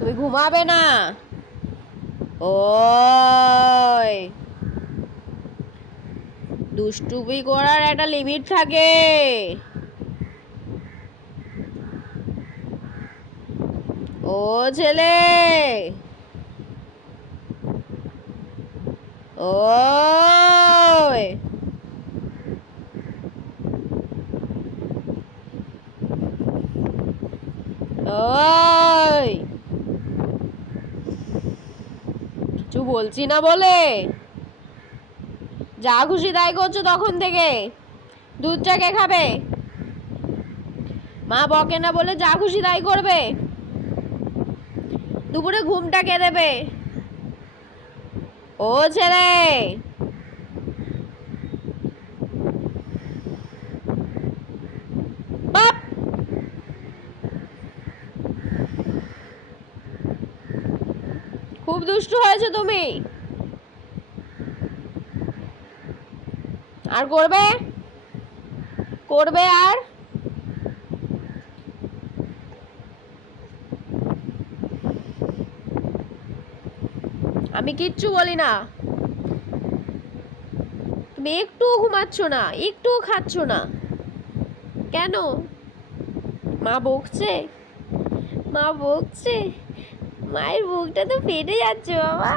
তুমি ঘুমাবে না? ওই, দুষ্টুমি করার একটা লিমিট থাকে। ও ছেলে, ওই, ওই, কিছু বলছি না বলে যা খুশি তাই করছো তখন থেকে। দুধ চা কে খাবে? মা বকে না বলে যা খুশি তাই করবে। দুপুরে ঘুমটা কে দেবে? ও ছেলে, বাপ, খুব দুষ্টু হয়েছে তুমি। আর করবে? করবে আর? আমি কিচ্ছু বলি না। তুমি একটুও ঘুমাচ্ছ না, একটুও খাচ্ছ না কেন? মা বকছে? মা বকছে? মায়ের বুকটা তো ফেটে যাচ্ছে বাবা।